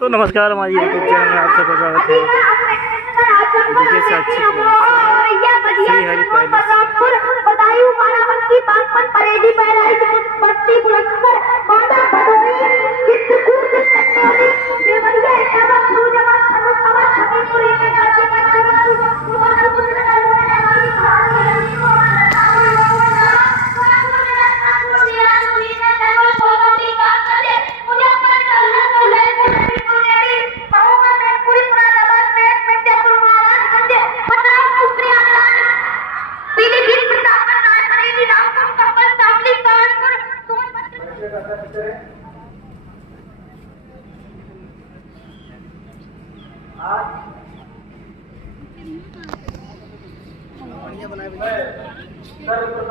तो नमस्कार, हमारी यूट्यूब चैनल में आप सबका स्वागत है। देखिए साक्षी श्री हरि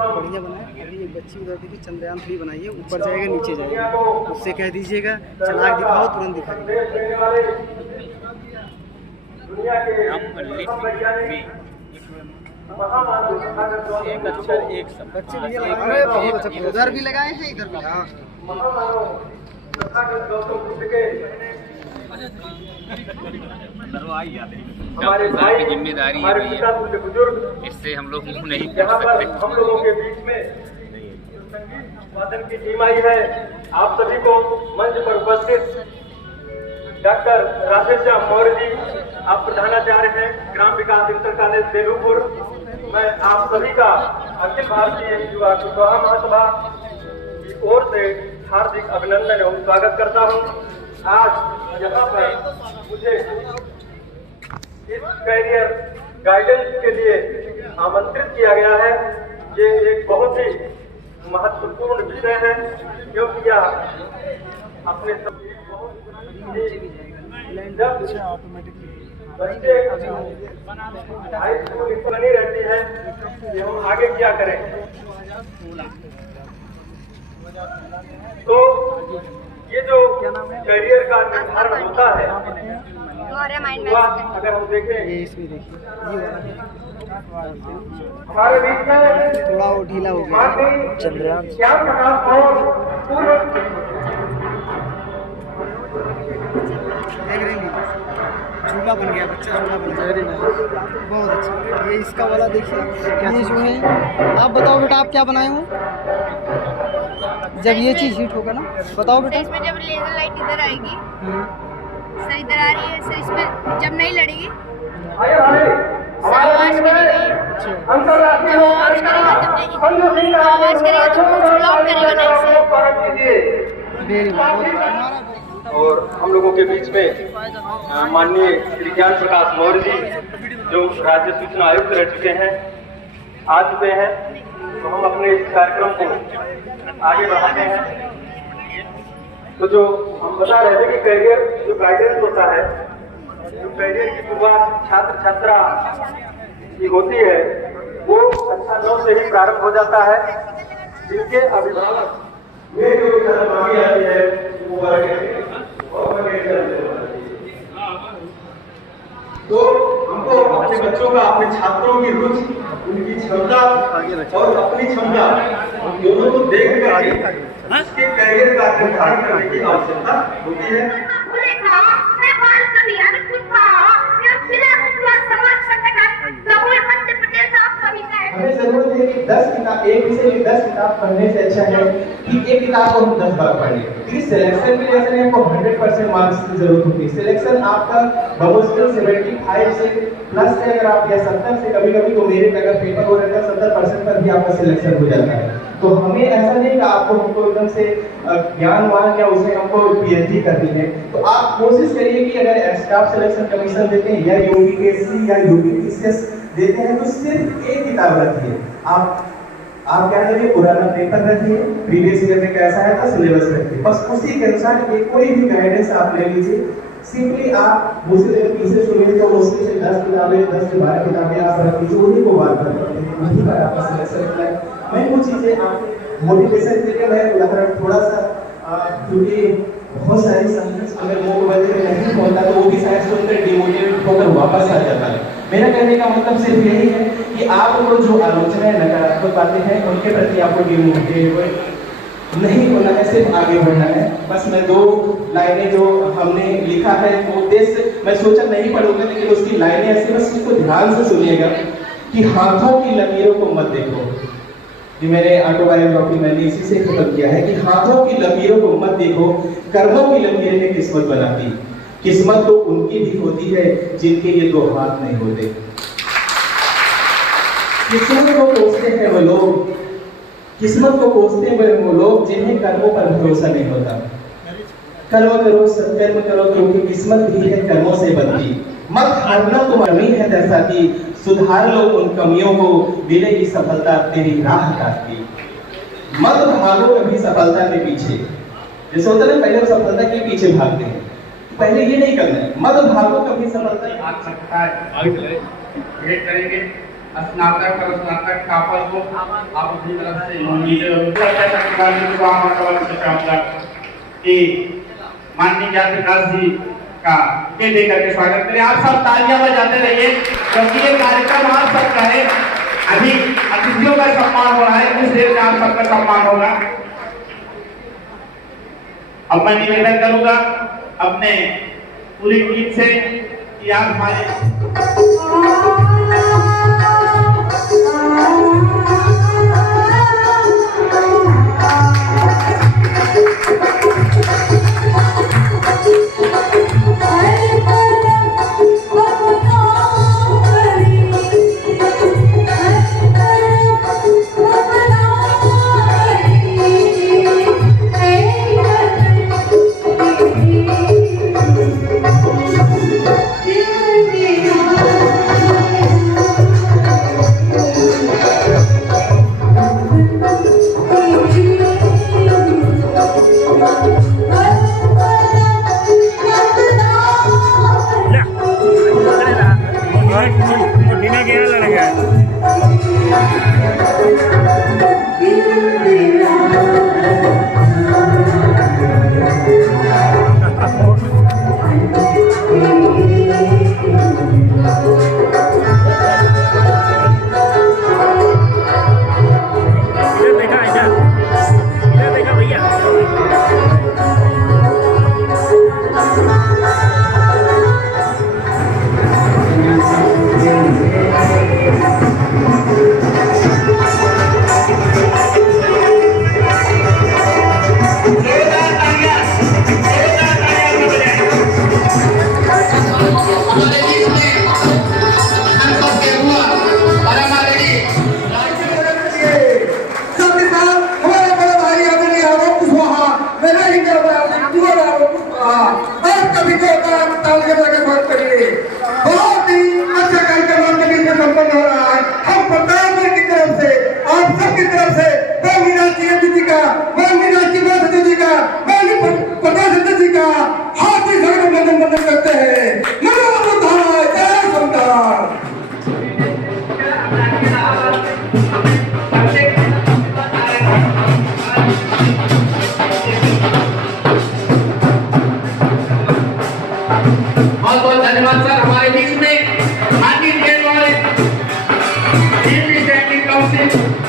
बढ़िया बनाए अभी एक बच्ची उधर देखिए चंद्रयान 3 बनाइए, ऊपर जाएगा नीचे जाएगा, उससे कह दीजिएगा चला दिखाओ, तुरंत दिखाएगा। एक अक्षर एक शब्द। बच्चे भी लगाए बहुत अच्छा, उधर भी लगाए हैं इधर भी। हाँ हमारे भाई की जिम्मेदारी है भैया, इससे हम लोग मुँह नहीं कर सकते। हम लोगों के बीच में संगीत वादन की टीम आई है। आप सभी को मंच पर उपस्थित डॉक्टर राधेश्याम मौर्य जी, आप प्रधानाचार्य हैं ग्राम विकास इंटर कॉलेज बेलूपुर। मैं आप सभी का अखिल भारतीय युवा कुशवाहा महासभा की ओर से हार्दिक अभिनंदन एवं स्वागत करता हूं। आज यहाँ पर मुझे इस कैरियर गाइडेंस के लिए आमंत्रित किया गया है। ये एक बहुत ही महत्वपूर्ण विषय है, क्योंकि यह अपने बच्चे हाई स्कूल बनी रहती है कि हम आगे क्या करें। तो ये जो करियर का निर्धारण होता है, अगर हम देखें ये इसमें देखिए, हमारे बीच में थोड़ा वो ढीला हो गया चंद्रयान। श्याम प्रकाश और पूर्व देख रहे हैं, झूला बन गया, बच्चा झूला बन गया, बहुत अच्छा। ये इसका वाला देखिए, ये जो है, आप बताओ बेटा आप क्या बनाए हो जब ये चीज़ हिट होगा ना, बताओ बेटा। इसमें जब लेजर लाइट इधर आएगी, सर इधर आ रही है, सर इसमें जब नहीं लड़ेगी आवाज करेगा, आवाज करेगा तो लॉक करेगा ना इसे। Very good. और हम लोगों के बीच में माननीय श्री ज्ञान प्रकाश मौर्य जी, जो राज्य सूचना आयुक्त रह चुके हैं, आ चुके हैं। तो हम अपने इस कार्यक्रम को आगे बढ़ाते हैं। तो जो हम बता रहे थे कि करियर जो गाइडेंस होता है, जो करियर की शुरुआत छात्र छात्रा की होती है, वो कक्षा 9 से ही प्रारंभ हो जाता है। जिनके अभिभावक में जो आगे आती है वो तो हमको अपने बच्चों का, अपने छात्रों की रुचि, उनकी क्षमता और अपनी क्षमता दोनों को देख कर उसके करियर का निर्धारण करने की आवश्यकता होती है। हमें जरूरत है कि 10 किताब, एक विषय की 10 किताब पढ़ने से अच्छा है कि एक किताब को हम 10 बार पढ़ें। क्योंकि सिलेक्शन में जैसे आपको 100% मार्क्स की जरूरत होती है। सिलेक्शन आपका बमुश्किल 75 से प्लस से, अगर आप या 70 से, कभी कभी तो मेरे अगर पेपर हो रहता है 70% पर भी आपका सिलेक्शन हो जाता है। तो हमें ऐसा नहीं कि आपको हमको एकदम से ज्ञानवान या उसे हमको पीएचडी करनी है। तो आप कोशिश करिए कि अगर स्टाफ सिलेक्शन कमीशन देते हैं या यूपीएससी या यूपीपीसीएस देते हैं तो सिर्फ एक किताब रखिए। आप क्या करिए, पुराना पेपर रखिए, प्रीवियस ईयर में कैसा है था सिलेबस रखिए, बस उसी के अनुसार कोई भी गाइडेंस आप ले लीजिए। सिंपली आप दूसरे पीछे सुनिए तो उसमें से 10 किताबें, 10 से 12 किताबें आप रख लीजिए, उन्हीं को बात करते हैं, वहीं पर आपका सिलेक्शन होता है। मैं कुछ चीजें आप मोटिवेशन के लिए मैं उदाहरण थोड़ा सा, क्योंकि बहुत सारी संघर्ष अगर मोबाइल में नहीं होता तो वो भी शायद सुनकर डिमोटिवेट होकर वापस आ जाता है। मेरा कहने का मतलब सिर्फ यही है कि आपको जो आलोचनाएं, नकारात्मक बातें हैं, उनके प्रति आपको डिमोटिवेट नहीं होना है, सिर्फ आगे बढ़ना है। बस मैं 2 लाइनें जो हमने लिखा है वो उद्देश्य मैं सोचा नहीं पढ़ूंगा, लेकिन उसकी लाइनें ऐसी, बस उसको ध्यान से सुनिएगा कि हाथों की लकीरों को मत देखो। ये मेरे ऑटोबायोग्राफी मैंने इसी से खत्म किया है कि हाथों की लकीरों को मत देखो, कर्मों की लकीरें ने किस्मत बनाती। किस्मत तो उनकी भी होती है जिनके ये 2 हाथ नहीं होते। किस्मत को कोसते हैं वो लोग, किस्मत को कोसते हैं वो लोग जिन्हें कर्मों पर भरोसा नहीं होता। कर्म करो, सत्कर्म करो, क्योंकि किस्मत भी है कर्मों से बनती। मत हारना तुम कमी है दर्शा की, सुधार लो उन कमियों को, मिलेगी सफलता तेरी राह काटती। मत भागो कभी सफलता के पीछे, जैसे होता है पहले सफलता के पीछे भागते हैं, पहले ये नहीं करना है। मत भागो कभी सफलता आ सकता है, वेट करेंगे। स्नातक और स्नातक कापल को आप अपनी तरफ से माननीय ज्ञान विकास जी का ये देकर के स्वागत करें। आप सब तालियां बजाते रहिए, क्योंकि ये कार्यक्रम आप सबका है। अभी अतिथियों का सम्मान हो रहा है, कुछ देर में आप सबका सम्मान होगा। अब मैं निवेदन करूंगा अपने पूरी टीम से कि आप हमारे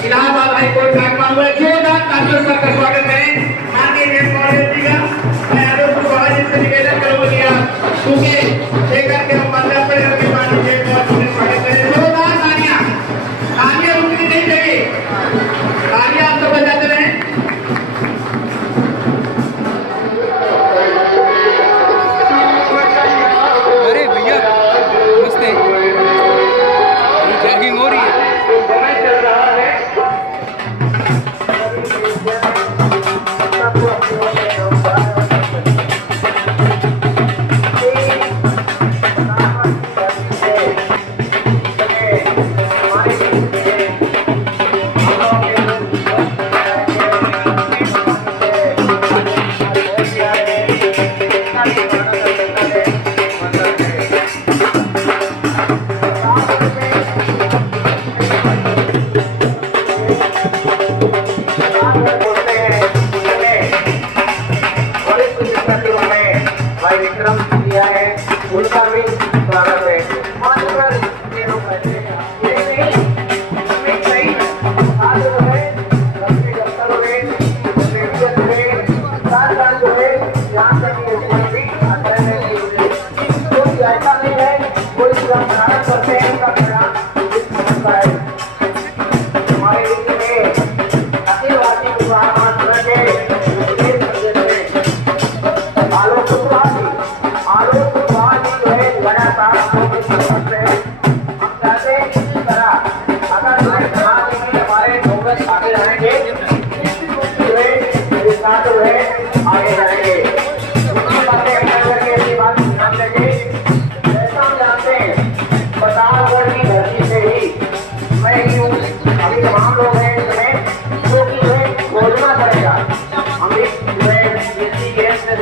इलाहाबाद हाई कोर्ट का आगमन हुआ। जोरदार तालियों से स्वागत करें माननीय जैन कॉलेज जी का। मैं आरोप महाराज जी से निवेदन करूंगा क्योंकि लेकर के हम मंडप पर अपने माननीय जैन कॉलेज से स्वागत करें। जोरदार तालियां, तालियां रुकनी नहीं चाहिए, तालियां आप सब बजाते रहें। अरे भैया नमस्ते, जॉगिंग हो रही है। उनका भी स्वागत है। मान्यवर ये लोग बैठे हैं, ये नहीं सही आज जो है अपने दफ्तरों में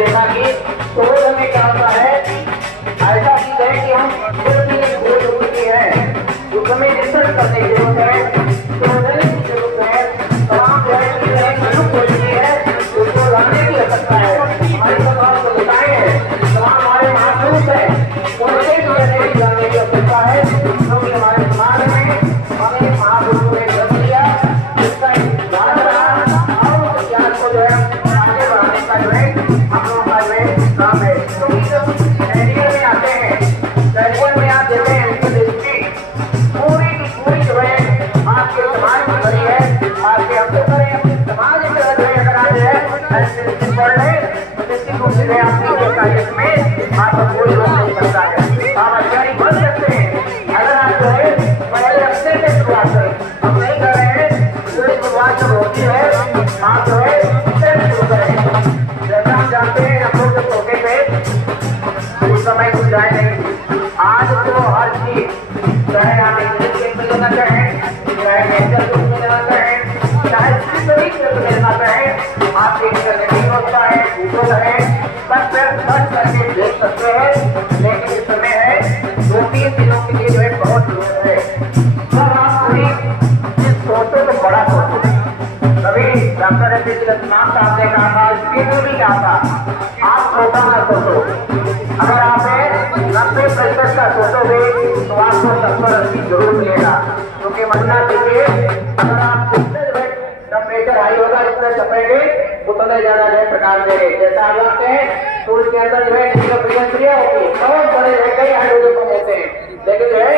देखा कि शोध हमें क्या होता है, ऐसा चीज है कि हम खुद की एक खोज होती है, उस हमें रिसर्च करने की जरूरत है, शोधने की जरूरत है, तमाम जो है चीजें जो खोजनी है उसको लाने की आवश्यकता है। हमारे समाज को बताएं, तमाम हमारे महापुरुष है उनसे भी जानने की आवश्यकता है, क्योंकि हमारे समाज में हमें महापुरुषों ने जन्म दिया, जिसका ज्ञान रहा और उस ज्ञान को जो है आगे बढ़ाने का जो है हम लोगों का जो है काम है। क्योंकि जब कैरियर में आते हैं, कैरियर में आप देते हैं पूरी की पूरी जो है आपके समाज में बनी है, आपके हमसे करें अपने समाज में जो है अगर आप जो है ऐसे पढ़ रहे तो निश्चित रूप से आपकी कार्य में आपका कोई रोक नहीं सकता है, आप अधिकारी बन सकते हैं। अगर आप जो है पहले अपने से शुरुआत करें, हम नहीं कर रहे हैं, शुरुआत जब होती है आप जो है उससे शुरू करें। जैसा हम जानते हैं हम लोग जब छोटे थे उस समय कुछ जाए नहीं, आज तो हर चीज चाहे आप इंग्लिश में लेना चाहें, चाहे नेचर में लेना चाहें, चाहे किसी तरीके से लेना चाहें, आप इंटरनेट होता है, गूगल है, बस सर्च करके देख सकते हैं। लेकिन इस समय है 2-3 दिनों के लिए जो है बहुत जरूरत है, तब आप पूरी इस सोचो तो बड़ा सोचो। कभी डॉक्टर APJ साहब ने कहा था, स्क्रीन में भी कहा था, आप छोटा ना सोचो, अगर आप 90% का सोचोगे तो आपको 70-80 जरूर मिलेगा। क्योंकि मतलब देखिए अगर आप टेम्परेचर हाई होगा जितना चपेंगे उतना ज्यादा जो है प्रकाश देंगे। जैसा आप जानते हैं सूर्य के अंदर जो है क्रिया होती है, बहुत बड़े जो है कई हाइड्रोजन बम होते हैं, लेकिन जो है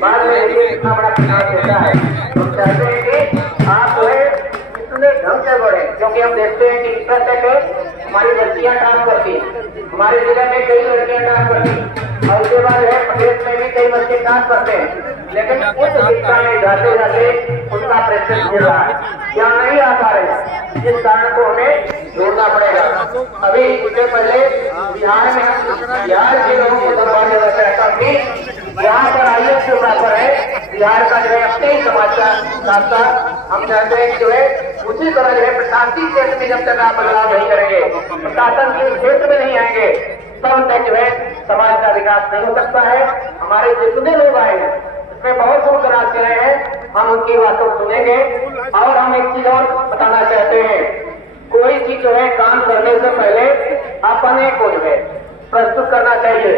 बाद में देखिए कितना बड़ा प्रकाश होता है। हम चाहते हैं कि आप जो है इतने ढंग से बढ़े, क्योंकि हम देखते हैं कि इस तक हमारी बच्चियां डांस करती हैं, हमारे जिले में कई लड़कियां डांस करती हैं और उसके बाद है प्रदेश में भी कई बच्चे डांस करते हैं, लेकिन उस शिक्षा में जाते जाते उनका प्रेशर गिर रहा है, क्या नहीं आ पा रहे, जिस कारण को हमें जोड़ना पड़ेगा। अभी इससे पहले बिहार के लोगों को दरबार देना चाहता हूँ कि यहाँ पर IAS जो बराबर है, बिहार का जो है अपने ही समाचार साथ साथ हम चाहते हैं कि जो है उसी तरह जो है प्रशासनिक क्षेत्र में जब तक आप बदलाव नहीं करेंगे, प्रशासन के क्षेत्र में नहीं आएंगे, तब तक जो है समाज का विकास नहीं हो सकता है। हमारे जितने लोग आए हैं इसमें बहुत दूर दराज से आए हैं, हम उनकी बातों को सुनेंगे। और हम एक चीज और बताना चाहते हैं, कोई चीज जो है काम करने से पहले अपने को जो है प्रस्तुत करना चाहिए।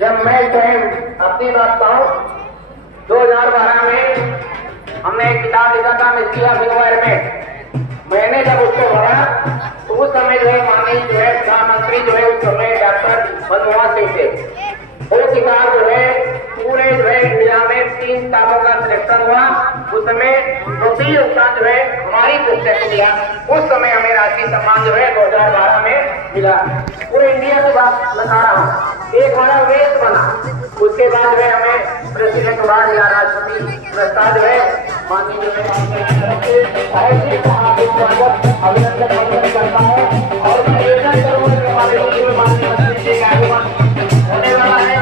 जब मैं जो है अपनी बात कहूँ, 2012 में हमने एक किताब लिखा था मिथिला विंगवायर में, मैंने जब उसको पढ़ा तो उस समय जो है माननीय जो है प्रधानमंत्री जो है उस समय डॉक्टर मनमोहन सिंह थे। वो किताब जो है पूरे जो है इंडिया में 3 किताबों का सिलेक्शन हुआ, उस समय द्वितीय स्थान जो है हमारी पुस्तक को मिला। उस समय हमें राष्ट्रीय सम्मान जो है 2012 में मिला। पूरे इंडिया की बात बता रहा हूँ, एक हमारा वेस्ट बना, उसके बाद जो है हमें प्रेसिडेंट अवार्ड मिला, राष्ट्रपति पुरस्कार जो है माननीय जो अभिनंदन करता है। और हमारे होने वाला है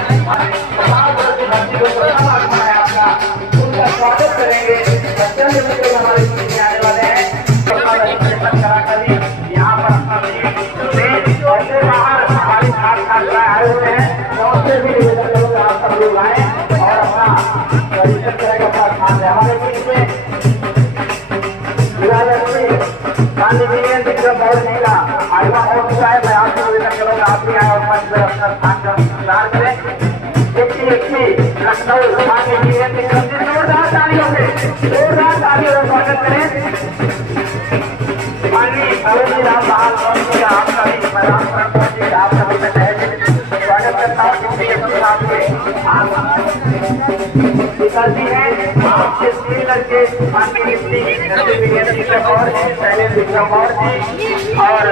आपका, उनका स्वागत करेंगे। हमारे आने वाले हैं यहाँ पर ऐसे बाहर हमारे छात्र आए हुए हैं, तो उससे भी निवेदन करूँगा आप सब लोग आए और अपना रजिस्टर करेंगे अपना स्थान है। हमारे बीच में गांधी जी ने विक्रम मोहन जी का आयुवा हो चुका है, मैं आपसे निवेदन करूँगा आप भी आए और अपना स्थान का इंतजार करें। लखनऊ माननीय जी ने विक्रम जी जोरदार तालियों से स्वागत करें। माननीय अरुण राम बहाल जी का आपका भी मैदान पर आपका भी मैं स्वागत करता हूँ। पिताजी हैं आपके 3 लड़के माननीय विक्रम और शैलेश विक्रम और जी और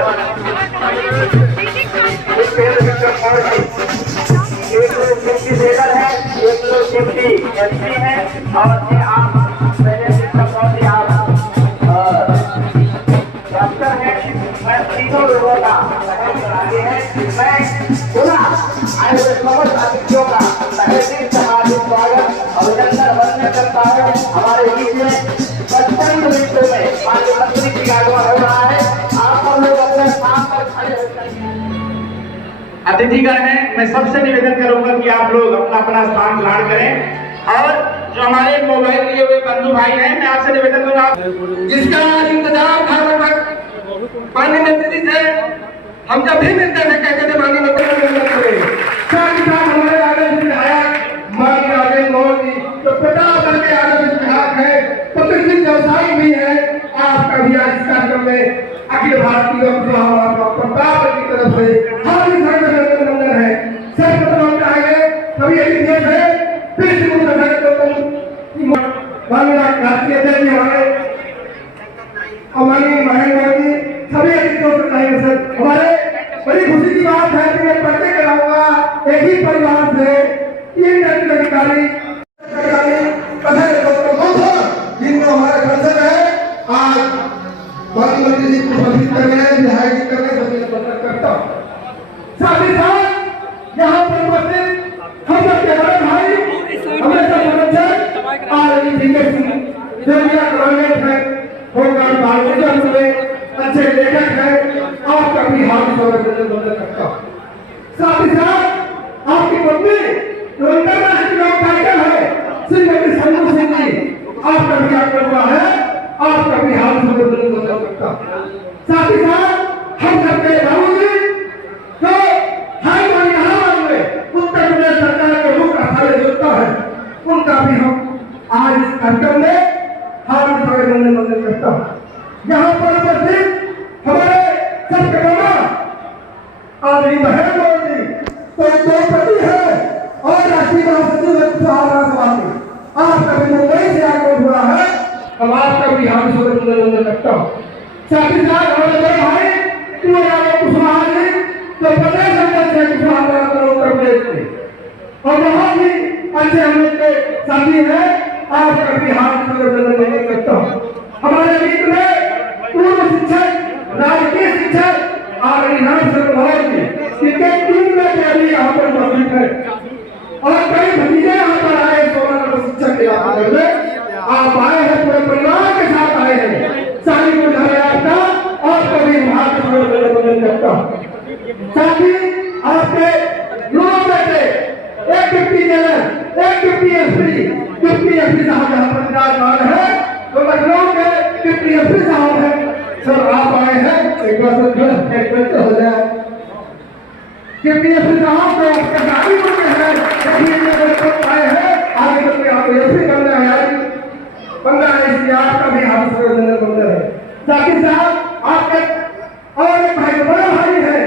विक्रम और जी, एक लोग डिप्टी सेक्रेटरी है, एक लोग डिप्टी SP है और ये आप शैलेश विक्रम और जी आप डॉक्टर है। मैं तीनों लोगों का आगे है, मैं पुनः आए हुए समस्त अतिथियों का तहे समाजिक स्वागत अभिनंदन वंदन करता है। हमारे बीच में 55 मिनटों में माननीय मंत्री जी का आगमन हो रहा है। आप सब लोग अपने स्थान पर खड़े होकर अतिथिगण हैं, मैं सबसे निवेदन करूंगा कि आप लोग अपना अपना स्थान ग्रहण करें। और जो हमारे मोबाइल लिए हुए बंधु भाई हैं, मैं आपसे निवेदन करूंगा जिसका इंतजार था माननीय मंत्री जी से हम जब भी मिलते थे कहते थे माननीय मंत्री साथ ही साथ हमारे आनंद विधायक माननीय राजेंद्र मोहन जी तो प्रताप करके आनंद विधायक है, पत्रकार व्यवसायी भी है। आपका भी आज इस कार्यक्रम में अखिल भारतीय प्रताप की तरफ से हार्दिक अभिनंदन है। सर मतलब चाहेंगे सभी एडीएस है फिर से माननीय राष्ट्रीय अध्यक्ष हमारे महेंद्र जी सभी अधिकारियों को बताएंगे। सर हमारे बड़ी खुशी की बात है कि मैं परिचय कराऊंगा एक ही परिवार से 3 अधिकारी जिनको हमारा कर्तव्य है आज माननीय मंत्री जी को सम्मानित कर रहे हैं, विधायक जी कर रहे हैं, सभी का करता हूं। साथ ही साथ यहाँ पर उपस्थित हम सबके बड़े भाई हमेशा संरक्षक जो मेरा कमांडेंट है होमगार्ड बालमित्र हुए अच्छे लेखक हैं, आपका भी हार्दिक अभिनंदन करता हूं। साथ ही साथ आपकी पत्नी जो इंटरनेशनल जॉब टाइटल है श्रीमती संजू सिंह जी, आपका भी आग्रह हुआ है, आपका भी हार्दिक अभिनंदन करता हूं। साथ ही साथ हम सबके बाबू जी जो हाई यहाँ में उत्तर प्रदेश सरकार के मुख्य अखाड़े जोड़ता है, उनका भी हम आज इस कार्यक्रम में हार्दिक अभिनंदन करता हूं। यहाँ पर उपस्थित हमारे सबके मामा आदरणीय महेंद्र मोहन जी तो उद्योगपति है और राष्ट्रीय महासचिव समाजवादी, आपका भी मुंबई से आगमन हुआ है, हम आपका भी हार्दिक अभिनंदन करता हूं। साथ ही साथ हमारे बड़े भाई कुशवाहा जी तो प्रदेश अध्यक्ष है कुशवाहा उत्तर प्रदेश के और बहुत ही अच्छे हम लोग के साथी हैं, आपका भी हार्दिक अभिनंदन करता हूं। हमारे बीच में पूर्व शिक्षक राजकीय शिक्षक आर्यनाथ सरकार जी क्रिकेट टीम में भी यहाँ पर मौजूद है और कई भतीजे यहाँ पर आए 16 नंबर शिक्षक के आप आए हैं, पूरे परिवार के साथ आए हैं, सारी बुझाए आपका और कभी हार्दिक अभिनंदन करता हूं। साथ ही आपके लोग बेटे एक डिप्टी जनरल एक डिप्टी एसपी साहब यहाँ पर विराजमान है, तो लखनऊ के डिप्टी एसपी साहब है, सर आप आए हैं एक बार से हो जाए डिप्टी एसपी साहब को गाड़ी होते हैं आए हैं आगे चल के आप एसपी करना है बंदा है आपका भी हाथ से बंदा है। साथ ही साथ आपके और एक भाई बड़ा भाई है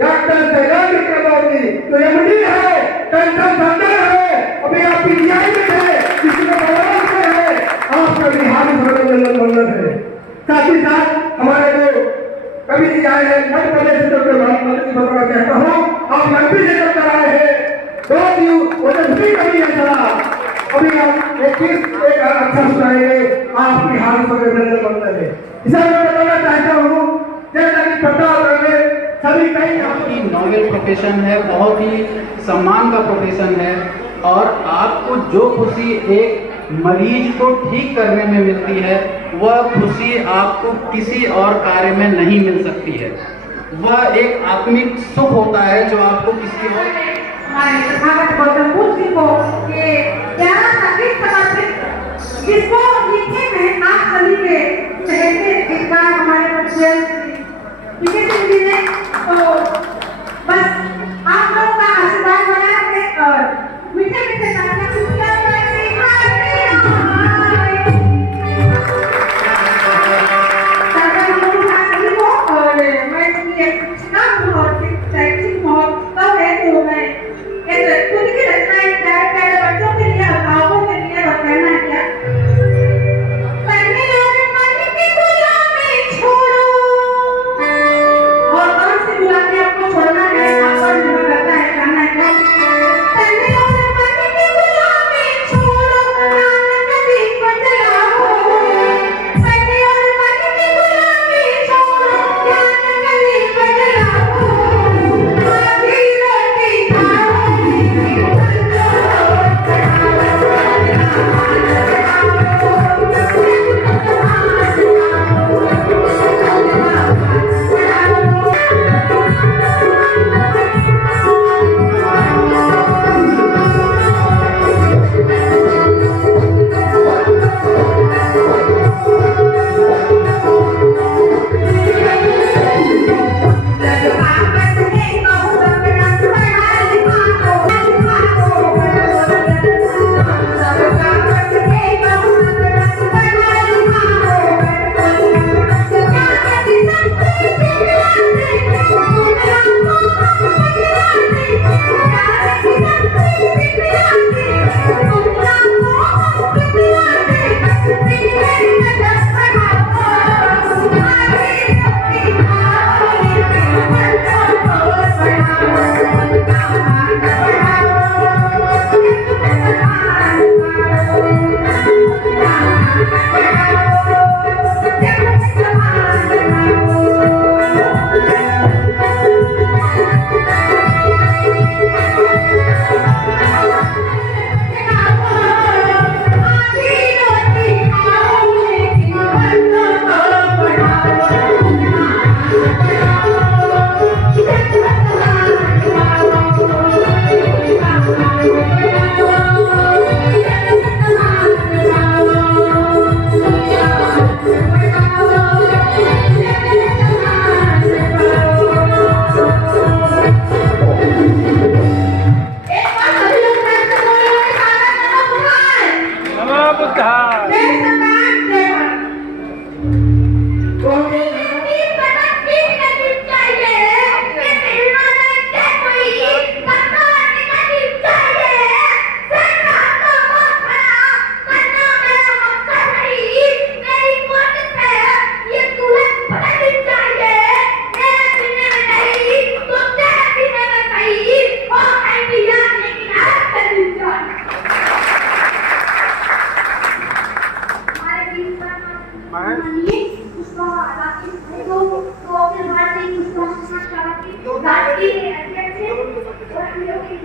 डॉक्टर जयराम विक्रमोर्ती तो एमडी है, टेंशन सेंटर है, अभी आप पीजीआई में है, किसी का बवाल में है, आपका भी हार्दिक अभिनंदन है। साथ ही साथ हमारे जो कवि जी आए हैं मध्य प्रदेश से डॉक्टर मंत्री बतरा कहता हूँ आप एमपी से डॉक्टर आए हैं बहुत ही ओजस्वी कवि है सर, अभी आप एक अच्छा सुनाएंगे, आपकी हार्दिक अभिनंदन है। इसे मैं बताना चाहता हूँ जैसा कि पता होगा सभी कहीं आपकी नॉवेल प्रोफेशन है, बहुत ही सम्मान का प्रोफेशन है और आपको जो खुशी एक मरीज को ठीक करने में मिलती है वह खुशी आपको किसी और कार्य में नहीं मिल सकती है, वह एक आत्मिक सुख होता है जो आपको किसी और जिसको लिखे में आप सभी के चहेते एक बार हमारे बच्चे लिखे थे तो बस आप लोग का आशीर्वाद बना रहे और मीठे मीठे गाने और मैं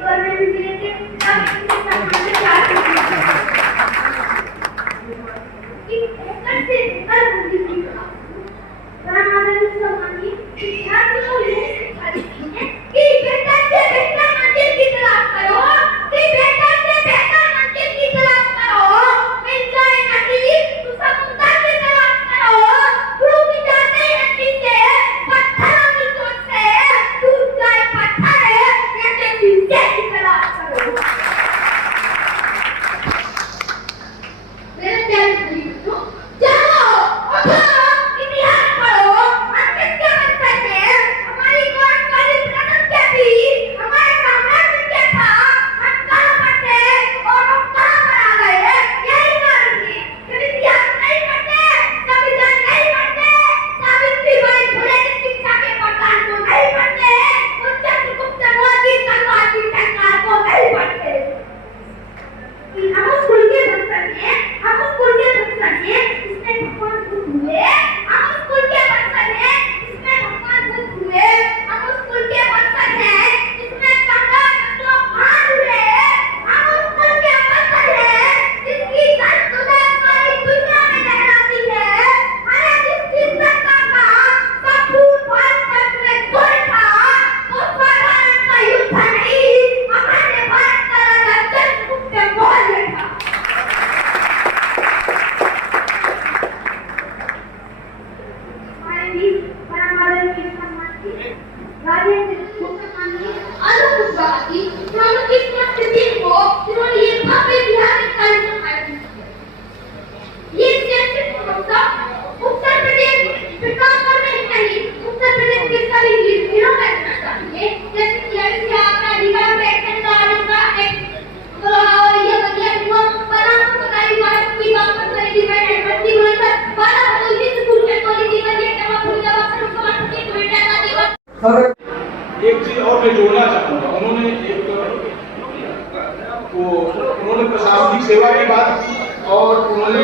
स्कूल में भी मिले थे, तब इनके सम्मान में चार चीजें कि बेहतर से बेहतर बुद्धि था। परमानंद सम्मानी विद्यार्थियों को ये शिक्षा देती है कि बेहतर से बेहतर मंजिल की तलाश करो, कि बेहतर से बेहतर मंजिल की तलाश करो। मिल जाए नदी तो समुद्र की तलाश करो, डूब जाते हैं नीचे पत्थरों की चोट से, टूट जाए पत्थर जैसे शीशे की तलाश करो। मेरे प्यारे बच्चों, जाओ उठो, इतिहास पढ़ो, हम किसके बच्चे थे, हमारी गौरवशाली प्रथम क्या थी, हमारा साम्राज्य क्या था, हम कहाँ पर थे और हम कहाँ पर आ गए, यही कारण थी। जब इतिहास नहीं पढ़ते, संविधान नहीं पढ़ते, सावित्रीबाई फुले की शिक्षा के प्रदान को नहीं पढ़ते, और चंद्रगुप्त मौर्य की तलवार की टंकार को नहीं पढ़ते। हम उस कुल के बंसर हैं, हम उस कुल के बंसर हैं जिसमें भगवान बुद्ध हुए, हम उस कुल के बंसर हैं जिसमें भगवान बुद्ध हुए, हम उस कुल के बंसर हैं जिसमें सम्राट अशोक महान हुए, हम उस कुल के बंसर हैं जिसकी संस्कृति सारी दुनिया में लहराती है। अरे जिस चीज का संपूर्ण भारत में कोई था, वो स्वराज का युद्ध नहीं, हमारे भारत का राजा चंद्रगुप्त मौर्य था। हमारे वीर परमानंद के सम्मान की राजेंद्र गुप्त माननीय अनुप बाकी हम इस स्थिति को जिन्होंने ये भव्य बिहार कार्यक्रम आयोजित किया। ये शैक्षिक महोत्सव उत्तर प्रदेश विकास पर नहीं, उत्तर प्रदेश के सभी जिलों में होना चाहिए। जैसे कि अयोध्या, अलीगढ़, बेगूसराय का एक और ये बलिया हुआ बनाना सरकारी बात की बात करेगी। मैं एडवर्टी बोलकर बाला बोलती स्कूल के कॉलेज में ये तमाम पूजा वाला समाज की बेटा का दिवस। एक चीज और मैं जोड़ना चाहूंगा, उन्होंने प्रशासनिक सेवा की बात की और उन्होंने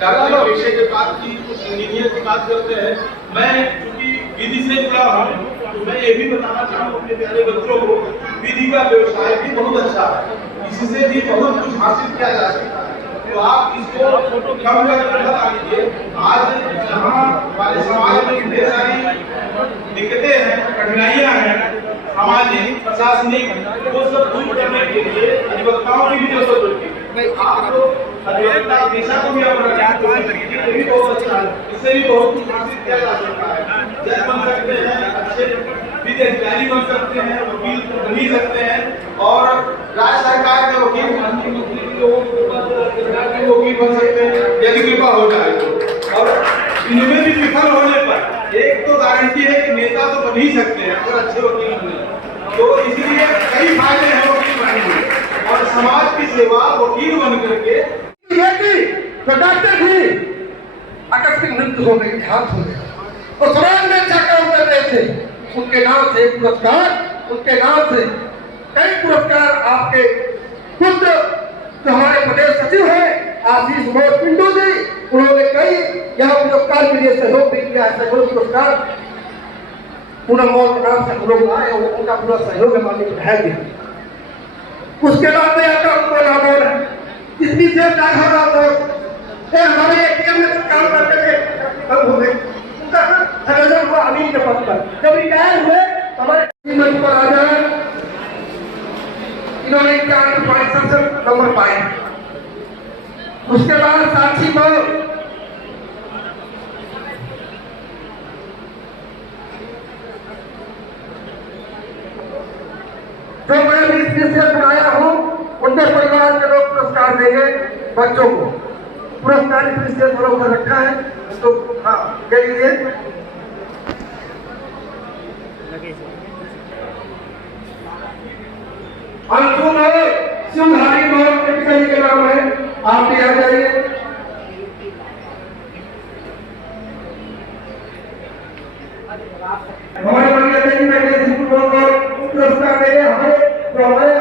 डॉक्टरी पेशे की बात की, कुछ इंजीनियर की बात करते हैं। मैं चूंकि विधि से जुड़ा हूँ तो मैं ये भी बताना चाहूँगा अपने प्यारे बच्चों को, विधि का व्यवसाय भी बहुत अच्छा है, इससे भी बहुत कुछ हासिल किया जा सकता है। तो आप इसको कम कर बता दीजिए। आज जहाँ हमारे समाज में ढेर सारी दिक्कतें हैं, कठिनाइयाँ हैं, सामाजिक प्रशासनिक, वो सब दूर करने के लिए अधिवक्ताओं की भी जरूरत होती है। आप लोग अधिवक्ता पेशा को भी अपना भी बहुत अच्छा है, इससे भी बहुत कुछ हासिल किया जा सकता है। जज बन सकते हैं, अच्छे विधि अधिकारी बन सकते हैं, वकील बन ही सकते हैं, और राज्य सरकार के वकील वकील बन सकते हैं यदि कृपा हो जाए तो। और इनमें भी विफल होने पर एक तो गारंटी है कि नेता तो बन ही सकते हैं अगर अच्छे वकील बने, तो इसीलिए कई फायदे हैं वकील बनने में। और समाज की सेवा वकील बन करके तो डॉक्टर थी, आकस्मिक मृत्यु हो गई, देहांत हो गया, और समाज में अच्छा काम कर रहे थे, उनके नाम से पुरस्कार, उनके नाम से कई पुरस्कार आपके खुद जो हमारे प्रदेश सचिव हैं आशीष मोहन पिंटू जी, उन्होंने कई यहाँ पुरस्कार के लिए सहयोग भी किया है। सैकड़ों पुरस्कार पूनम मौर्य के नाम से हम लोग आए, उनका पूरा सहयोग है माननीय विधायक जी। उसके बाद में आता उनको नामोर है, इतनी देर डाक हमारे एटीएम में काम करते थे, कब हो गए उनका सर्जन हुआ अमीन के पद पर, जब रिटायर हुए हमारे मंच पर आ जाए, इन्होंने सबसे नंबर पाए। उसके बाद साक्षी को जो मैं इस से बनाया हूँ, उनके परिवार के लोग पुरस्कार देंगे बच्चों को। पुरस्कार इस से थोड़ा उधर रखा है, तो हाँ दे दीजिए। अंशुल शिवधारी मोहन के पिताजी के नाम है, आप भी आ जाइए। हमारे मंदिर पुरस्कार देंगे हमें, तो हमें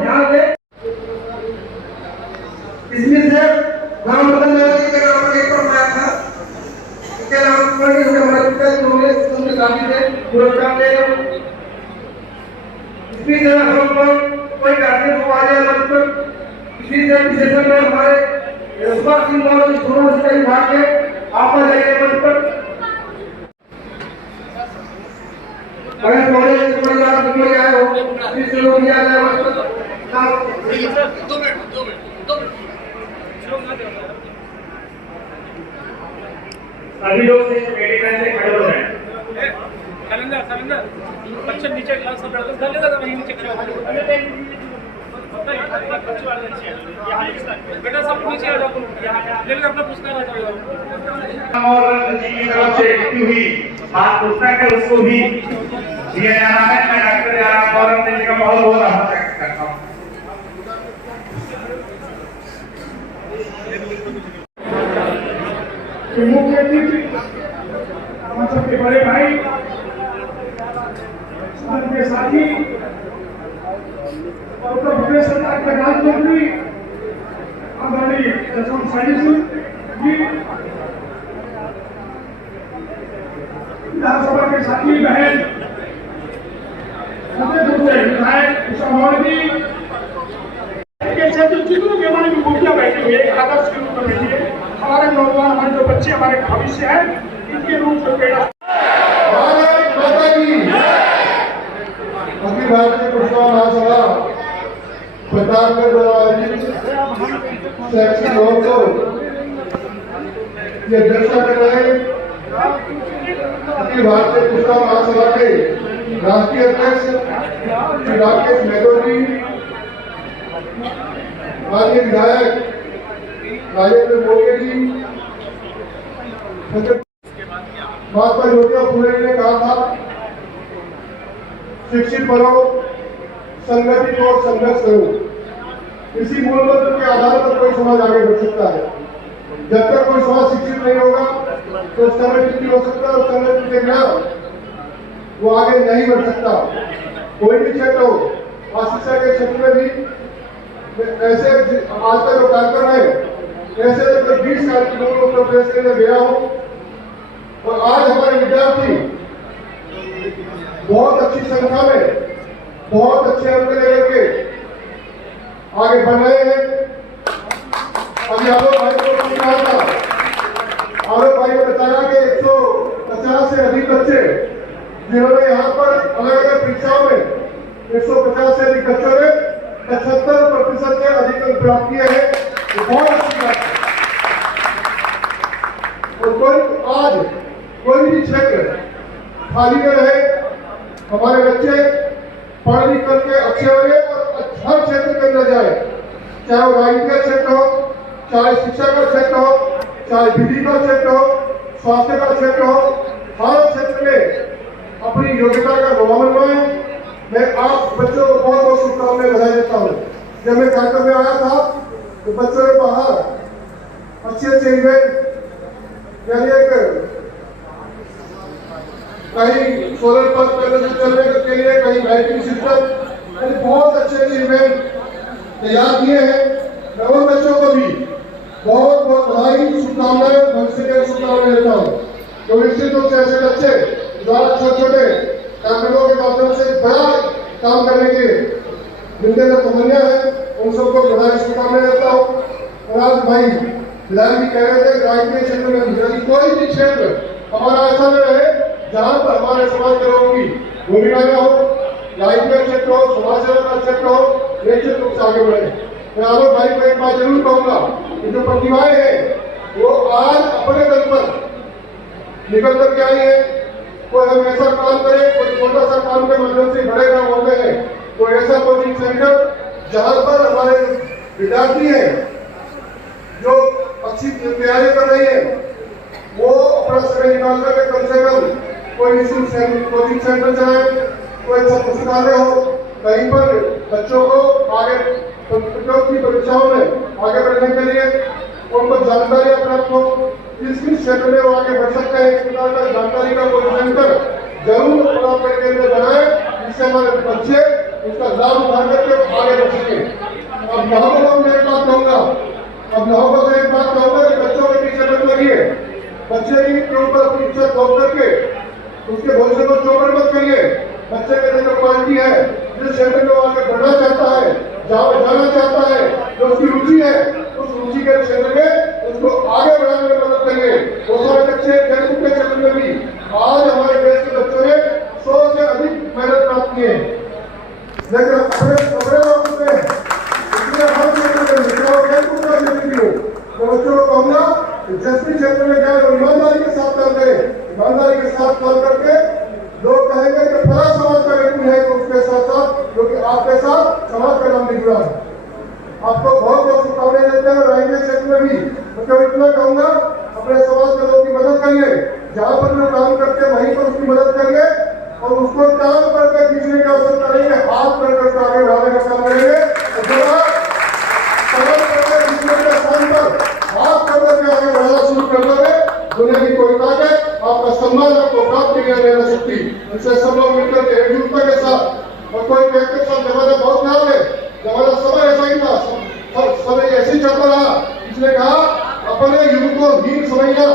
ध्यान दें। इसमें से राम बदन के नाम पर एक और था, उसके नाम पर हमारे पिताजी उन्होंने उनके शादी से पुरस्कार देगा। इसी तरह हम लोग कोई गार्जियन को आ जाए मंच पर, इसी तरह सेशन में हमारे सुभाष सिंह महोदय दोनों से कई भाग के आप आ जाइए मंच पर। महेश महोदय दुबई आए हो, इसी से लोग आ जाए मंच पर। सभी लोग से मेडिकल से खड़े हो जाएं। कैलेंडर बच्चे नीचे क्लास सब बैठो कर लेगा तो वहीं नीचे खड़े हो बेटा सब नीचे आ जाओ लेकिन अपना पुस्तक आ जाओ और जी की तरफ से लिखी हुई बात पुस्तक है उसको भी दिया जा रहा है। मैं डॉक्टर यारा गौरव देवी का बहुत बहुत आभार व्यक्त करता हूँ। मुख्य अतिथि हम सबके बड़े भाई के साथी उत्तर प्रदेश सरकार के राज्यमंत्री आदरणीय जसवंत सानी सिंह जी, विधानसभा के साथी बहन फतेहपुर से विधायक उषा मौर्य के क्षेत्र जितने भी हमारी विभूतियां बैठी हुई है आदर्श के रूप में बैठी है। हमारे नौजवान हमारे जो बच्चे हमारे भविष्य है इनके रूप में पेड़ा अखिल भारतीय पुष्पा महासभा प्रतापगढ़ द्वारा आयोजित शैक्षिक महोत्सव की अध्यक्षता कर रहे अखिल भारतीय पुष्पा महासभा के राष्ट्रीय अध्यक्ष श्री राकेश मेहतो जी, माननीय विधायक राजेंद्र मोदी जी, महात्मा ज्योतिबा फुले जी ने कहा था शिक्षित बनो, संगठित और संघर्ष करो। इसी मूल मंत्र के आधार पर कोई समाज आगे बढ़ सकता है। जब तक कोई समाज शिक्षित नहीं होगा तो संगठित नहीं हो सकता और संगठित के बिना वो आगे नहीं बढ़ सकता। कोई भी क्षेत्र हो, आज शिक्षा के क्षेत्र में भी ऐसे आज का जो कार्यक्रम है ऐसे लगभग 20 साल की उम्र उत्तर प्रदेश के लिए गया हूँ और आज हमारे विद्यार्थी बहुत अच्छी संख्या में बहुत अच्छे अंक लेकर के आगे बढ़ रहे हैं। अभी आलोक भाई को कहा था, आलोक भाई ने बताया कि 150 से अधिक बच्चे जिन्होंने यहाँ पर अलग अलग परीक्षाओं में 150 से अधिक बच्चों ने 75% से अधिक अंक प्राप्त किए हैं। तो बहुत अच्छी बात है। और आज कोई भी क्षेत्र खाली न रहे, हमारे बच्चे पढ़ लिख करके अच्छे बने और हर क्षेत्र के अंदर जाए, चाहे वो राजनीति का क्षेत्र हो, चाहे शिक्षा का क्षेत्र हो, चाहे विधि का क्षेत्र हो, स्वास्थ्य का क्षेत्र हो, हर क्षेत्र में अपनी योग्यता का गवाह बनवाएं। मैं आप बच्चों को बहुत बहुत शुभकामनाएं बधाई देता हूँ। जब मैं कार्यक्रम में आया था तो बच्चों ने बाहर अच्छे अच्छे इवेंट यानी एक कहीं सोलर पंप चलने के लिए, कहीं लाइटिंग सिस्टम, बहुत अच्छे अच्छे इवेंट तैयार किए हैं। मैं उन बच्चों को भी बहुत बहुत बधाई, शुभकामनाएं, भविष्य के शुभकामनाएं देता हूँ। तो निश्चित रूप से ऐसे बच्चे द्वारा छोटे छोटे कार्यक्रमों के माध्यम से बड़ा काम करने के जिनके अंदर तमन्ना है, उन सबको बधाई शुभकामनाएं देता हूँ। और आज भाई विधायक जी कह रहे थे राजनीतिक क्षेत्र में कोई भी क्षेत्र हमारा ऐसा न रहे जहां पर हमारे समाज के लोगों की भूमिका न हो, राजनीतिक क्षेत्र हो, समाज सेवा का क्षेत्र हो, निश्चित रूप से आगे बढ़े। मैं आलोक भाई को एक बात जरूर कहूंगा कि जो प्रतिभाएं हैं वो आज अपने दल पर निकल करके आई है। कोई हम ऐसा काम करे, कोई छोटा सा काम के माध्यम से बड़े काम होते हैं, कोई ऐसा कोचिंग सेंटर जहां पर हमारे विद्यार्थी हैं जो अच्छी तैयारी कर रही है, वो अपना समय निकाल करके कम से कम कोई निःशुल्क कोचिंग सेंटर चलाए, कोई अच्छा पुस्तकालय हो, कहीं पर बच्चों को आगे प्रतियोगी परीक्षाओं में आगे बढ़ने के लिए उनको जानकारी प्राप्त हो, किस किस क्षेत्र में वो आगे बढ़ सकते हैं, इस प्रकार का जानकारी का कोई सेंटर जरूर प्राप्त करके बनाए, जिससे हमारे बच्चे उसका लाभ उठा करके आगे बढ़ सके। अब यहाँ पर मैं एक बात कहूँगा, अब यहाँ पर एक बात कहूँगा कि बच्चों के पीछे मत लगिए, बच्चे के ऊपर अपनी इच्छा तोड़ करके उसके भविष्य को चौपट मत करिए। बच्चे के अंदर क्वालिटी है, जिस क्षेत्र में आगे बढ़ना चाहता है, जाना चाहता है, जो उसकी रुचि है, उस रुचि के क्षेत्र में उसको आगे बढ़ाने में मदद करेंगे। बहुत सारे बच्चे खेलकूद के क्षेत्र में भी आज हमारे देश के बच्चों ने 100 से अधिक मेडल प्राप्त किए, लेकिन अपने वक्त में इसलिए हर क्षेत्र में खेलकूद का क्षेत्र भी हो तो बच्चों को कहूँगा जिस भी क्षेत्र में जाए वो ईमानदारी के साथ काम करें। ईमानदारी के साथ काम करके लोग कहेंगे कि फला समाज का व्यक्ति है तो उसके साथ साथ क्योंकि आपके साथ समाज का नाम भी जुड़ा है। आपको बहुत बहुत शुभकामनाएं देते हैं। राजनीतिक क्षेत्र में भी मतलब इतना कहूँगा अपने समाज के लोगों की मदद करिए, जहाँ पर जो काम करते हैं वहीं पर उसकी मदद करिए और उसको काम करके खींचने की आवश्यकता नहीं है, हाथ करके उसको आगे बढ़ाने का काम करेंगे। हाथ करके आगे बढ़ाना शुरू कर दोगे, दुनिया की कोई ताकत आपका सम्मान आपको प्राप्त नहीं देना सकती। इससे सब लोग मिलकर के एकजुटता के साथ और कोई व्यक्ति के साथ जमाना बहुत खराब है, जमाना समय ऐसा ही था, समय ऐसे ही चलता रहा। इसने कहा अपने युग को हीन समझना,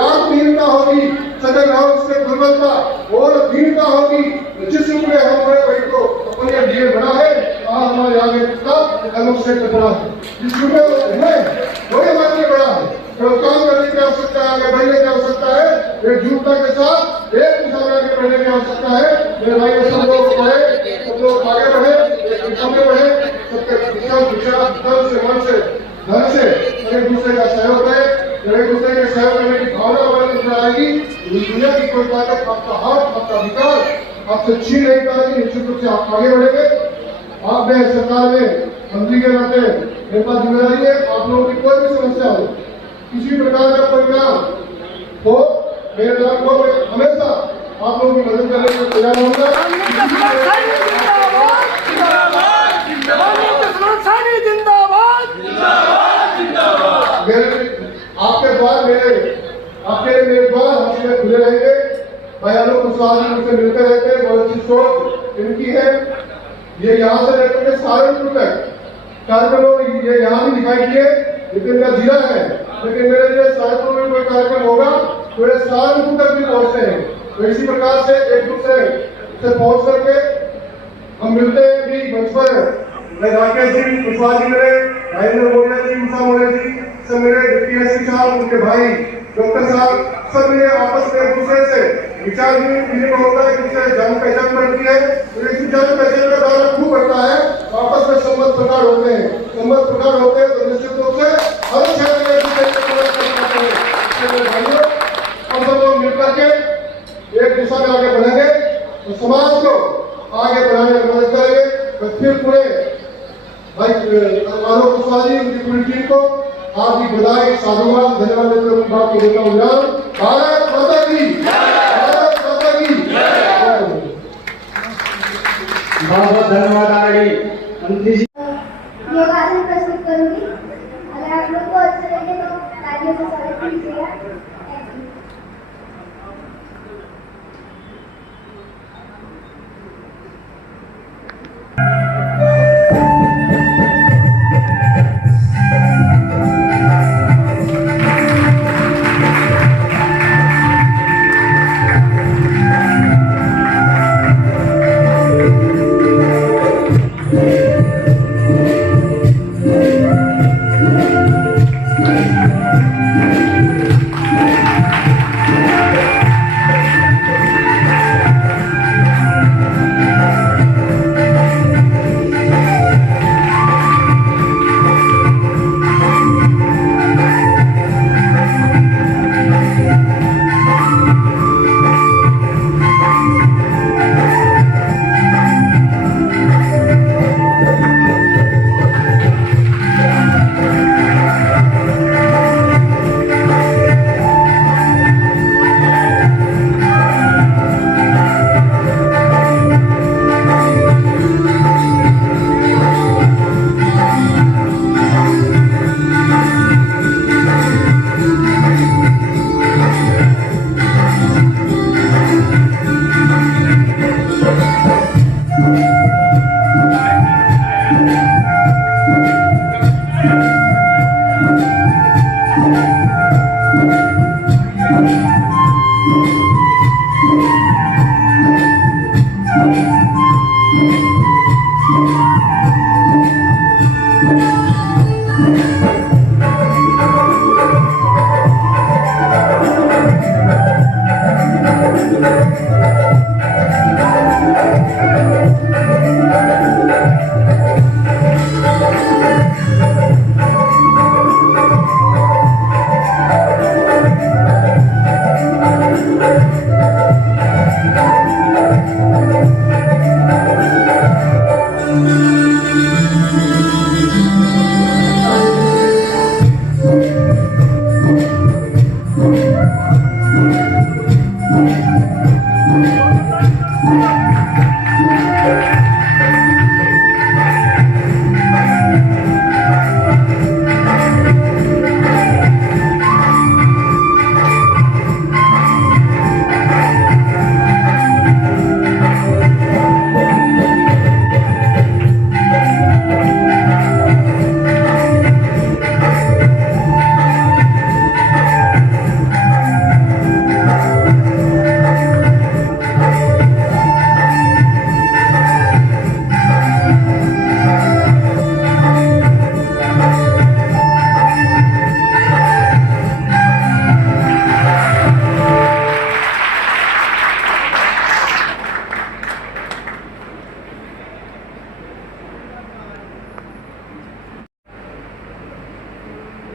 आत्महीनता होगी, सजग रहो इससे दुर्बलता और दीनता होगी। जिस युग में हम हुए वही तो अपने लिए बना है, हमारे आगे से बना है। जिस युग में वही हमारे लिए बड़ा है, तो काम करने की आवश्यकता है, आगे बढ़ने की आवश्यकता है, एकजुटता के साथ एक दिशा में आगे बढ़ने की आवश्यकता है। मेरे भाई सब लोग बढ़े, सब लोग आगे बढ़े, सामने बढ़े, सबके मन से धन से एक दूसरे का सहयोग है, एक दूसरे के सहयोग करने की भावना हमारे अंदर आएगी। दुनिया की कोई ताकत आपका हाथ, आपका विकास आपसे छीन नहीं पाएगी। निश्चित रूप से आप आगे बढ़ेंगे। आप में सरकार में मंत्री के नाते मेरे पास जिम्मेदारी है, आप लोगों की कोई भी समस्या हो, किसी प्रकार का परिणाम हो, मेरे नाम को मैं हमेशा आप लोगों की मदद करने को तैयार होगा। आपके द्वार मेरे द्वार हमेशा खुले रहेंगे। बयानों को स्वास्थ्य उनसे मिलते रहते हैं, बहुत अच्छी सोच इनकी है। ये यहाँ से लेकर के सहारनपुर तक कार्यक्रमों में ये यहाँ भी दिखाई दिए, लेकिन मेरा जिला है, लेकिन मेरे लिए सहारनपुर में कोई कार्यक्रम होगा तो ये सहारनपुर तक भी पहुँचते हैं। तो इसी प्रकार से एक दूसरे से पहुँच करके हम मिलते हैं भी मंच पर। मैं राकेश जी, कुशवाहा जी, मेरे नरेंद्र मोदी जी, उषा मोदी जी, सब मेरे डिप्टी एसपी साहब, उनके भाई डॉक्टर साहब, सब मेरे आपस में एक दूसरे से विचार विनिमय होता है, एक दूसरे जान पहचान बनती है। तो इसी जान पहचान का दायरा खूब बढ़ता है, आपस में संबंध प्रकार होते हैं। संबंध प्रकार होते हैं तो निश्चित रूप से हर क्षेत्र में हम सब लोग मिलकर के एक दिशा में आगे बढ़ेंगे तो समाज को आगे बढ़ाने में मदद करेंगे। तो फिर पूरे भाई आलोक कुशवाहा जी, उनकी पूरी टीम को आपकी बधाई, साधुवाद, धन्यवाद देते हुए बात को देता हूँ। भारत माता की, भारत माता की। बहुत बहुत धन्यवाद आरडी मंत्री जी। योगासन प्रस्तुत करूंगी, अगर आप लोग को अच्छा लगे तो तालियों से स्वागत कीजिएगा।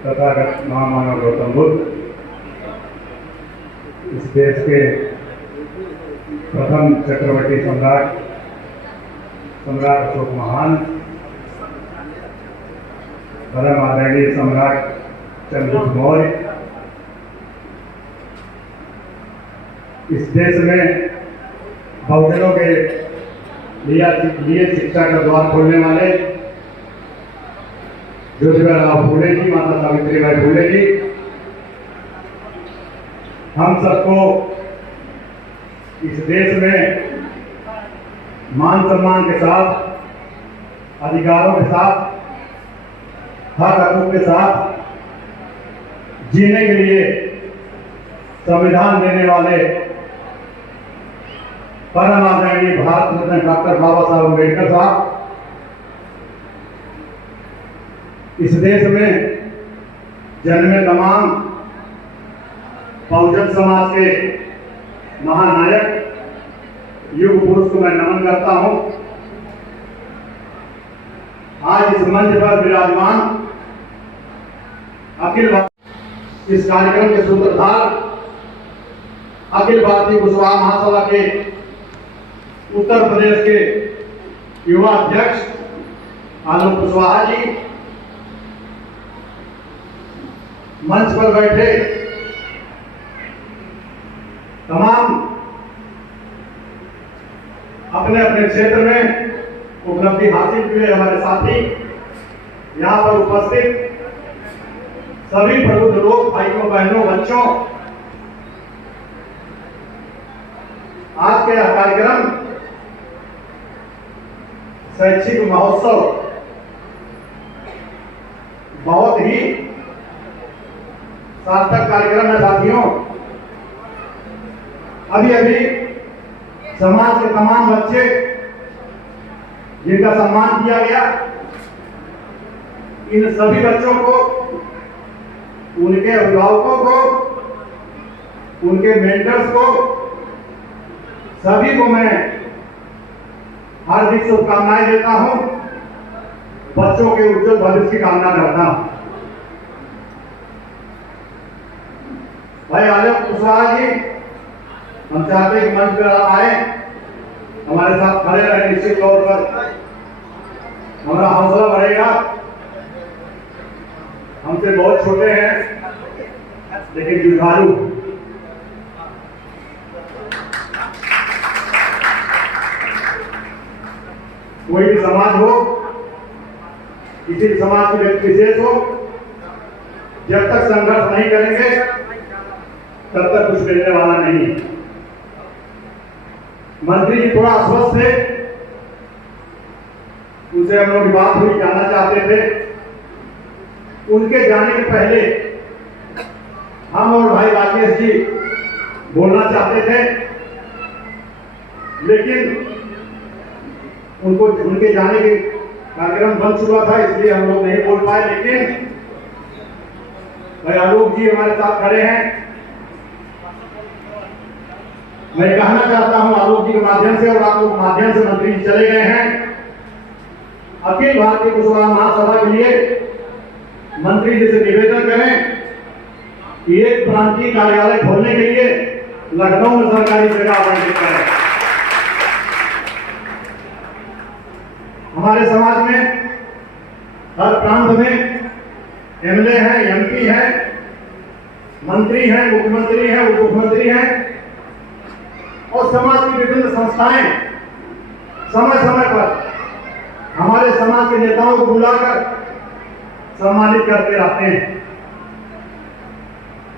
तथागत महामानव गौतम बुद्ध इस देश के प्रथम चक्रवर्ती सम्राट अशोक महान, परम आदरणीय सम्राट चंद्रगुप्त मौर्य इस देश में बहुजनों के लिए शिक्षा का द्वार खोलने वाले ज्योतिराव फूले जी, माता सावित्रीबाई फूले जी, हम सबको इस देश में मान सम्मान के साथ, अधिकारों के साथ, हक हकूक के साथ जीने के लिए संविधान देने वाले परम आदरणीय भारत रत्न डॉक्टर बाबा साहब अम्बेडकर साहब इस देश में जन्मे तमाम बहुजन समाज के महानायक युग पुरुष को मैं नमन करता हूं। आज इस मंच पर विराजमान इस कार्यक्रम के सूत्रधार अखिल भारतीय कुशवाहा महासभा के उत्तर प्रदेश के युवा अध्यक्ष आलोक कुशवाहा जी, मंच पर बैठे तमाम अपने अपने क्षेत्र में उपलब्धि हासिल किए हमारे साथी, यहाँ पर उपस्थित सभी प्रबुद्ध लोग, भाइयों बहनों, बच्चों, आज के यह कार्यक्रम शैक्षिक महोत्सव बहुत ही सार्थक कार्यक्रम है साथियों। अभी अभी समाज के तमाम बच्चे जिनका सम्मान किया गया, इन सभी बच्चों को, उनके अभिभावकों को, उनके मेंटर्स को, सभी को मैं हार्दिक शुभकामनाएं देता हूं। बच्चों के उज्जवल भविष्य की कामना करता हूं। भाई आलोक कुशवाहा जी, हम चाहते हैं कि मंच पर आप आए, हमारे साथ खड़े रहे, निश्चित तौर पर हमारा हौसला बढ़ेगा। हमसे बहुत छोटे हैं लेकिन जुझारू। कोई भी समाज हो, किसी भी समाज के व्यक्ति विशेष हो, जब तक संघर्ष नहीं करेंगे तब तक कुछ मिलने वाला नहीं है। मंत्री जी थोड़ा अस्वस्थ थे, उनसे हम लोग बात हुई, जानना चाहते थे। उनके जाने के पहले हम और भाई राकेश जी बोलना चाहते थे, लेकिन उनको उनके जाने के कार्यक्रम बन चुका था, इसलिए हम लोग नहीं बोल पाए। लेकिन भाई आलोक जी हमारे साथ खड़े हैं। मैं कहना चाहता हूं आलोक जी के माध्यम से और आप लोग माध्यम से, मंत्री जी चले गए हैं, अखिल भारतीय कुशवाहा महासभा के लिए मंत्री जी से निवेदन करें कि एक प्रांतीय कार्यालय खोलने के लिए लखनऊ में सरकारी जगह आवंटित करें। हमारे समाज में हर प्रांत में एमएलए हैं, एमपी हैं, मंत्री हैं, मुख्यमंत्री हैं, उप मुख्यमंत्री हैं और समाज की विभिन्न संस्थाएं समय समय पर हमारे समाज के नेताओं को बुलाकर सम्मानित करते रहते हैं।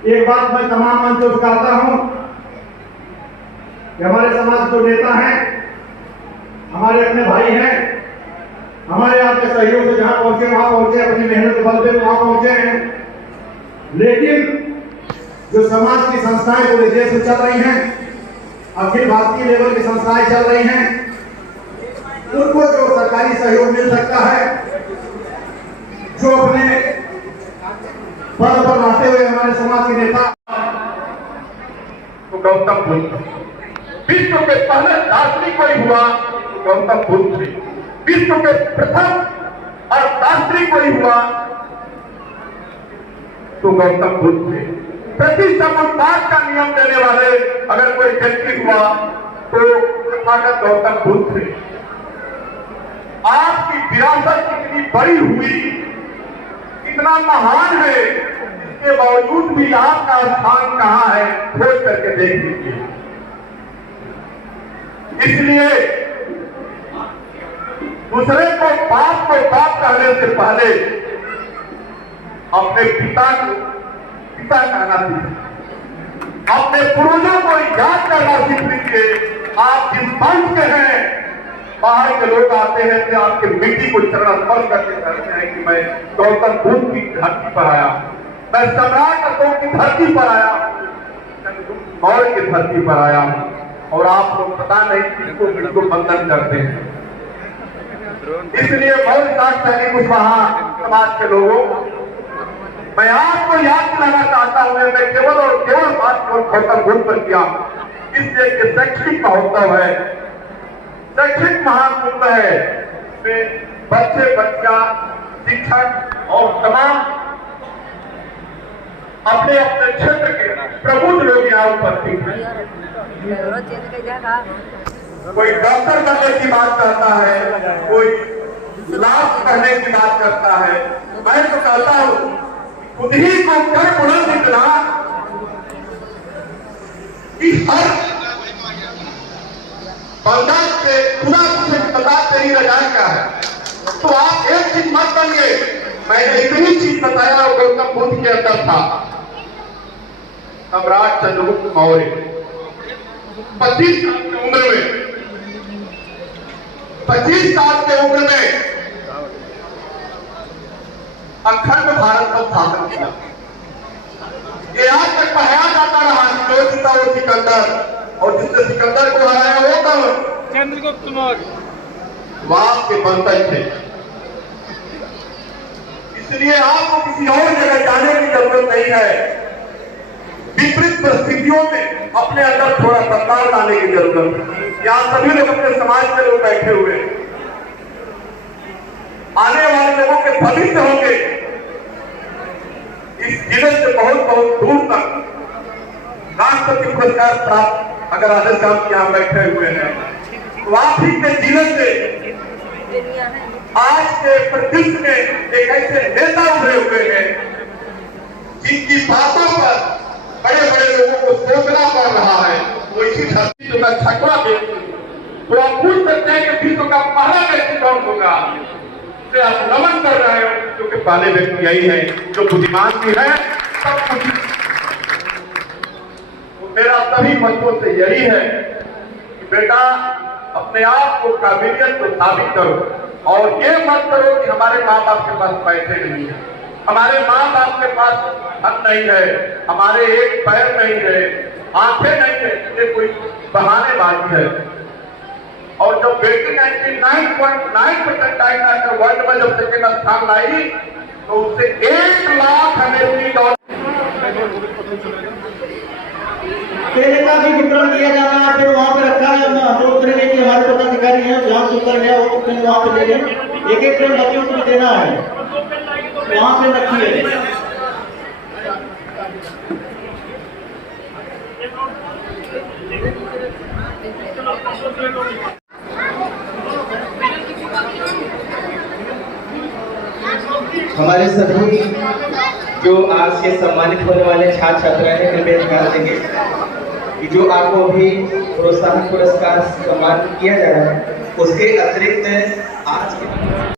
एक बात मैं तमाम मंचों से कहता हूं कि हमारे समाज के नेता हैं, हमारे अपने भाई हैं, हमारे आपके सहयोग से जहां पहुंचे वहां पहुंचे, अपनी मेहनत के बल पे वहां पहुंचे हैं। लेकिन जो समाज की संस्थाएं पूरे देश में चल रही हैं, अखिल भारतीय लेवल की संस्थाएं चल रही हैं, उनको जो सरकारी सहयोग मिल सकता है, जो अपने पद पर रहते हुए हमारे समाज के नेता तो गौतम बुद्ध, विश्व के पहले दार्शनिक कोई हुआ तो गौतम बुद्ध थे। विश्व के प्रथम अर्थशास्त्री कोई हुआ तो गौतम बुद्ध थे। प्रति समुदाय का नियम देने वाले अगर कोई व्यक्ति हुआ तो तथागत गौतम बुद्ध थे। आपकी विरासत कितनी बड़ी हुई, कितना महान है, इसके बावजूद भी आपका स्थान कहां है, खोज करके देख लीजिए। इसलिए दूसरे को बाप कहने से पहले अपने पिता को पिता कहना सीखिए, अपने पूर्वजों को याद करना सीख लीजिए। आप जिस वंश के हैं, बाहर के लोग आते हैं तो आपके मिट्टी को चरण स्पर्श करके कहते हैं कि मैं गौतम बुद्ध की धरती पर आया, मैं सम्राट अशोक की धरती पर आया, मौर्य की धरती पर आया। और आप लोग पता नहीं किसको बंधन करते हैं। इसलिए मौर्य शासक सैनिक कुशवाहा समाज के लोगों, मैं आपको याद दिलाना चाहता हूं, मैं केवल और केवल बात गौतम बुद्ध पर किया, इसलिए कि शैक्षिक महोत्सव है, शैक्षिक महाकुंभ है, इसमें बच्चे बच्चा शिक्षक और तमाम अपने अपने क्षेत्र के प्रबुद्ध लोग यहाँ उपस्थित हैं। कोई डॉक्टर बनने की बात करता है, कोई लाभ करने की बात करता है। मैं तो कहता हूं खुद ही को कर बुलंद इतना कि हर बंदा से खुदा से बता तेरी रजा क्या है, तो आप एक चीज मत बनिए। मैंने इतनी चीज बताया और गौतम बुद्ध के अंदर था। सम्राट चंद्रगुप्त मौर्य 25 साल की उम्र में 25 साल की उम्र में अखंड भारत पर शासन किया। ये आज तक पढ़ाया जाता रहा कि जो जीता वो सिकंदर, और जिसने सिकंदर को हराया वो कौन? चंद्रगुप्त मौर्य। वाप के वंशज थे। इसलिए आपको किसी और जगह जाने की जरूरत नहीं है। विपरीत परिस्थितियों में अपने अंदर थोड़ा बदलाव लाने की जरूरत है। यहाँ सभी लोग अपने समाज के लोग बैठे हुए हैं, आने वाले लोगों के भविष्य होंगे। इस जिले से बहुत बहुत दूर तक राष्ट्रपति पुरस्कार प्राप्त अगर आदर्श साहब यहाँ बैठे हुए हैं, तो आप ही के जिले से आज के परिदृश्य में एक ऐसे नेता उभरे हुए हैं जिनकी बातों पर बड़े बड़े लोगों को सोचना पड़ रहा है। वो इसी धरती का छठवां व्यक्ति, तो आप पूछ सकते हैं कि विश्व का पहला व्यक्ति कौन होगा, से आप नमन कर रहे हो, क्योंकि पहले व्यक्ति यही है जो बुद्धिमान भी है, सब कुछ। तो मेरा सभी बच्चों से यही है कि बेटा अपने आप को काबिलियत को साबित करो, और ये मत करो कि हमारे माँ बाप के पास पैसे नहीं है, हमारे माँ बाप के पास धन नहीं है, हमारे एक पैर नहीं है, आंखें नहीं है, ये कोई बहानेबाजी है। और जब बेटी 99.9% लाकर वर्ल्ड में जब सेकेंड स्थान लाई, तो उसे 1 लाख अमेरिकी डॉलर पहले का भी वितरण किया जा रहा है, फिर वहाँ पे रखा है। हम लोग लेने की हमारे पदाधिकारी हैं, जहाँ सुंदर है वो फिर वहाँ पे ले लें। एक एक पेन बच्चों को भी देना है, वहाँ पे रखिए। हमारे सभी जो आज के सम्मानित होने वाले छात्र छात्राएं हैं, कृपया ध्यान देंगे। कि जो आपको अभी प्रोत्साहन पुरस्कार सम्मानित किया जा रहा है, उसके अतिरिक्त आज के